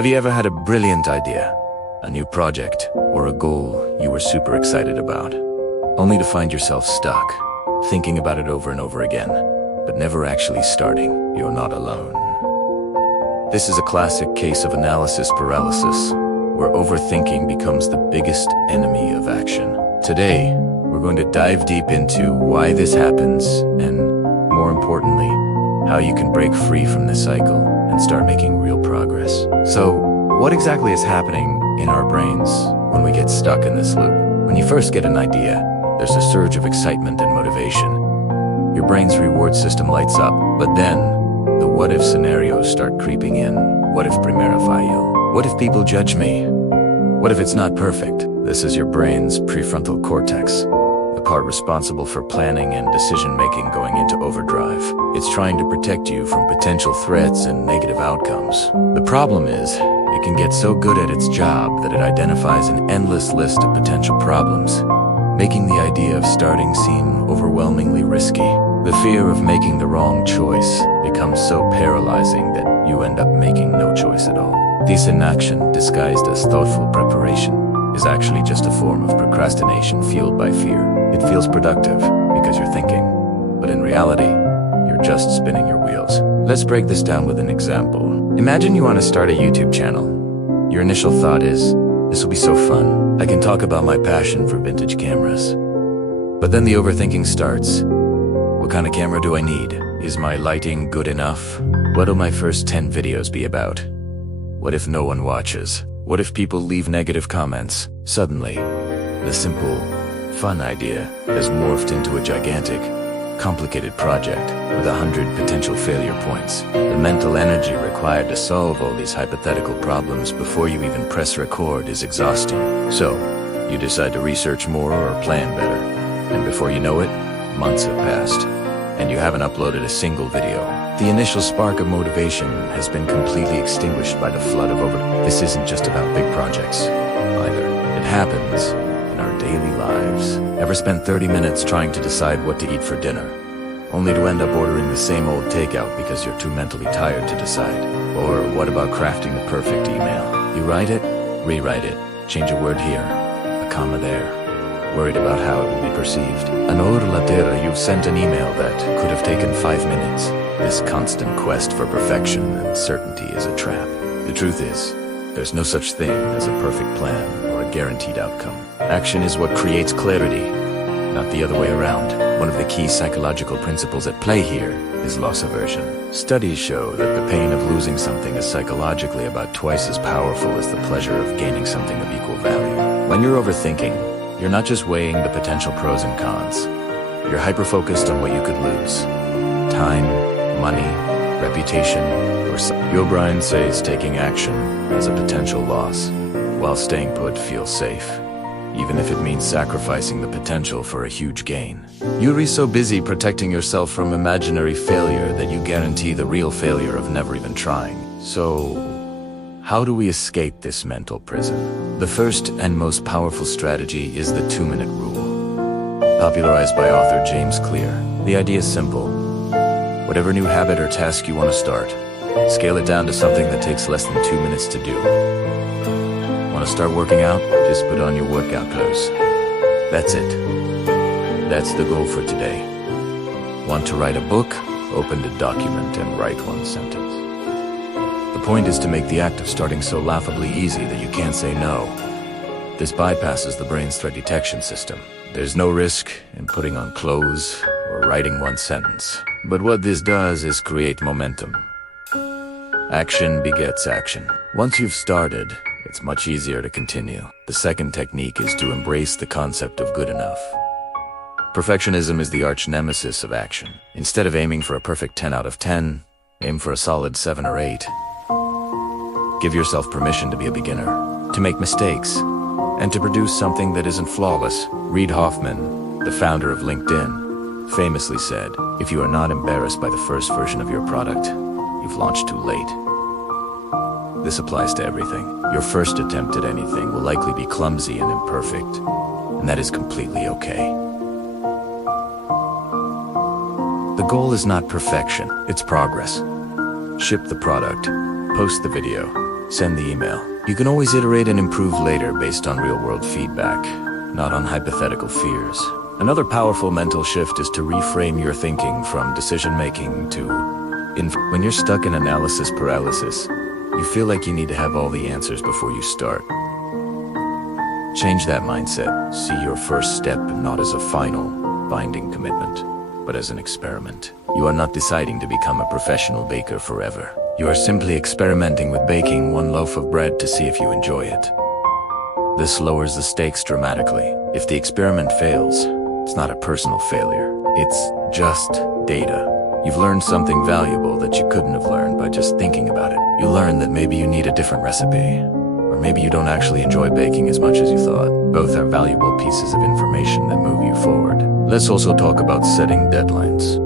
Have you ever had a brilliant idea, a new project, or a goal you were super excited about, only to find yourself stuck, thinking about it over and over again, but never actually starting? You're not alone. This is a classic case of analysis paralysis, where overthinking becomes the biggest enemy of action. Today, we're going to dive deep into why this happens and, more importantly, how you can break free from this cycle and start making real progress. So, what exactly is happening in our brains when we get stuck in this loop? When you first get an idea, there's a surge of excitement and motivation. Your brain's reward system lights up, but then the what-if scenarios start creeping in. What if primera fallo? What if people judge me? What if it's not perfect? This is your brain's prefrontal cortex, the part responsible for planning and decision-making going into overdrive. It's trying to protect you from potential threats and negative outcomes. The problem is, it can get so good at its job that it identifies an endless list of potential problems, making the idea of starting seem overwhelmingly risky. The fear of making the wrong choice becomes so paralyzing that you end up making no choice at all. This inaction, disguised as thoughtful preparation, is actually just a form of procrastination fueled by fear. It feels productive because you're thinking, but in reality, you're just spinning your wheels. Let's break this down with an example. Imagine you want to start a YouTube channel. Your initial thought is, this will be so fun. I can talk about my passion for vintage cameras. But then the overthinking starts. What kind of camera do I need? Is my lighting good enough? What'll my first 10 videos be about? What if no one watches? What if people leave negative comments? Suddenly, the simple, fun idea has morphed into a gigantic, complicated project with 100 potential failure points. The mental energy required to solve all these hypothetical problems before you even press record is exhausting. So, you decide to research more or plan better. And before you know it, months have passed, and you haven't uploaded a single video. The initial spark of motivation has been completely extinguished by the flood of This isn't just about big projects, either. It happens in our daily lives. Ever spent 30 minutes trying to decide what to eat for dinner, only to end up ordering the same old takeout because you're too mentally tired to decide? Or what about crafting the perfect email? You write it, rewrite it, change a word here, a comma there, worried about how it will be perceived. An hora later, you've sent an email that could have taken 5 minutes. This constant quest for perfection and certainty is a trap. The truth is, there's no such thing as a perfect plan or a guaranteed outcome. Action is what creates clarity, not the other way around. One of the key psychological principles at play here is loss aversion. Studies show that the pain of losing something is psychologically about twice as powerful as the pleasure of gaining something of equal value. When you're overthinking, you're not just weighing the potential pros and cons. You're hyper-focused on what you could lose. Time, money, reputation, or your brain says taking action has a potential loss, while staying put feels safe, even if it means sacrificing the potential for a huge gain. You're so busy protecting yourself from imaginary failure that you guarantee the real failure of never even trying. So, how do we escape this mental prison? The first and most powerful strategy is the 2-minute rule, popularized by author James Clear. The idea is simple. Whatever new habit or task you want to start, scale it down to something that takes less than 2 minutes to do. Want to start working out? Just put on your workout clothes. That's it. That's the goal for today. Want to write a book? Open the document and write one sentence. The point is to make the act of starting so laughably easy that you can't say no. This bypasses the brain's threat detection system. There's no risk in putting on clothes or writing one sentence. But what this does is create momentum. Action begets action. Once you've started, it's much easier to continue. The second technique is to embrace the concept of good enough. Perfectionism is the arch nemesis of action. Instead of aiming for a perfect 10 out of 10, aim for a solid 7 or 8. Give yourself permission to be a beginner, to make mistakes, and to produce something that isn't flawless. Reid Hoffman, the founder of LinkedIn, famously said, "If you are not embarrassed by the first version of your product, you've launched too late." This applies to everything. Your first attempt at anything will likely be clumsy and imperfect, and that is completely okay. The goal is not perfection, it's progress. Ship the product, post the video, Send the email. You can always iterate and improve later based on real-world feedback, not on hypothetical fears. Another powerful mental shift is to reframe your thinking from decision-making to when you're stuck in analysis paralysis, you feel like you need to have all the answers before you start. Change that mindset. See your first step not as a final, binding commitment, but as an experiment. You are not deciding to become a professional baker forever. You are simply experimenting with baking one loaf of bread to see if you enjoy it. This lowers the stakes dramatically. If the experiment fails, it's not a personal failure. It's just data. You've learned something valuable that you couldn't have learned by just thinking about it. You learned that maybe you need a different recipe, or maybe you don't actually enjoy baking as much as you thought. Both are valuable pieces of information that move you forward. Let's also talk about setting deadlines.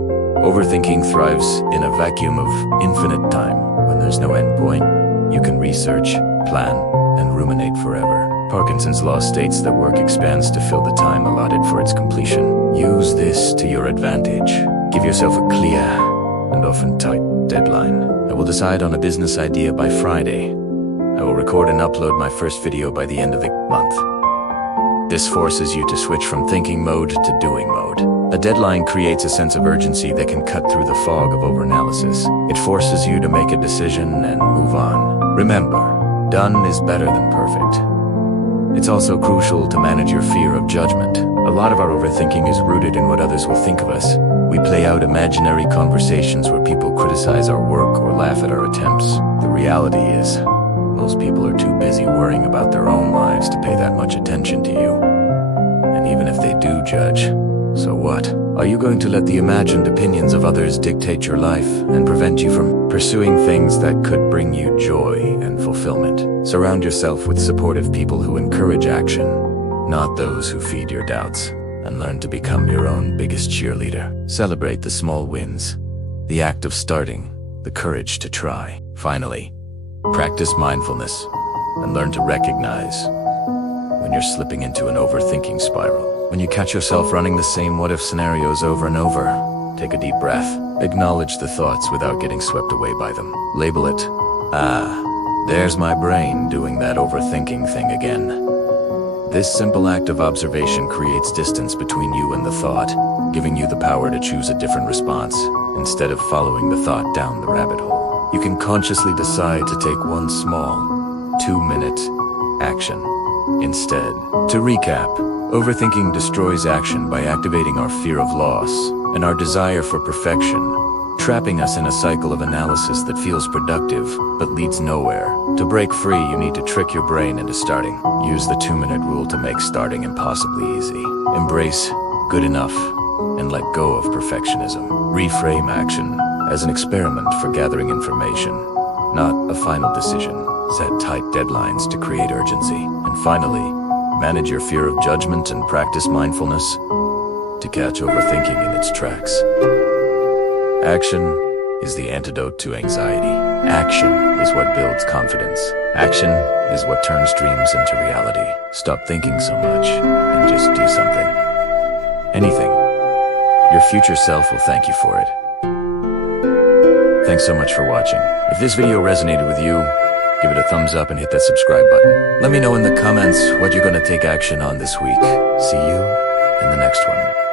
Overthinking thrives in a vacuum of infinite time. When there's no end point, you can research, plan, and ruminate forever. Parkinson's law states that work expands to fill the time allotted for its completion. Use this to your advantage. Give yourself a clear and often tight deadline. I will decide on a business idea by Friday. I will record and upload my first video by the end of the month. This forces you to switch from thinking mode to doing mode. A deadline creates a sense of urgency that can cut through the fog of overanalysis. It forces you to make a decision and move on. Remember, done is better than perfect. It's also crucial to manage your fear of judgment. A lot of our overthinking is rooted in what others will think of us. We play out imaginary conversations where people criticize our work or laugh at our attempts. The reality is, most people are too busy worrying about their own lives to pay that much attention to you. And even if they do judge, so what? Are you going to let the imagined opinions of others dictate your life and prevent you from pursuing things that could bring you joy and fulfillment? Surround yourself with supportive people who encourage action, not those who feed your doubts, and learn to become your own biggest cheerleader. Celebrate the small wins, the act of starting, the courage to try. Finally, practice mindfulness and learn to recognize when you're slipping into an overthinking spiral. When you catch yourself running the same what-if scenarios over and over, take a deep breath. Acknowledge the thoughts without getting swept away by them. Label it, there's my brain doing that overthinking thing again. This simple act of observation creates distance between you and the thought, giving you the power to choose a different response, instead of following the thought down the rabbit hole. You can consciously decide to take one small, 2-minute action instead. To recap, overthinking destroys action by activating our fear of loss and our desire for perfection, trapping us in a cycle of analysis that feels productive but leads nowhere. To break free, you need to trick your brain into starting. Use the 2-minute rule to make starting impossibly easy. Embrace good enough and let go of perfectionism. Reframe action as an experiment for gathering information, not a final decision. Set tight deadlines to create urgency. And finally, manage your fear of judgment and practice mindfulness to catch overthinking in its tracks. Action is the antidote to anxiety. Action is what builds confidence. Action is what turns dreams into reality. Stop thinking so much and just do something. Anything. Your future self will thank you for it. Thanks so much for watching. If this video resonated with you, give it a thumbs up and hit that subscribe button. Let me know in the comments what you're going to take action on this week. See you in the next one.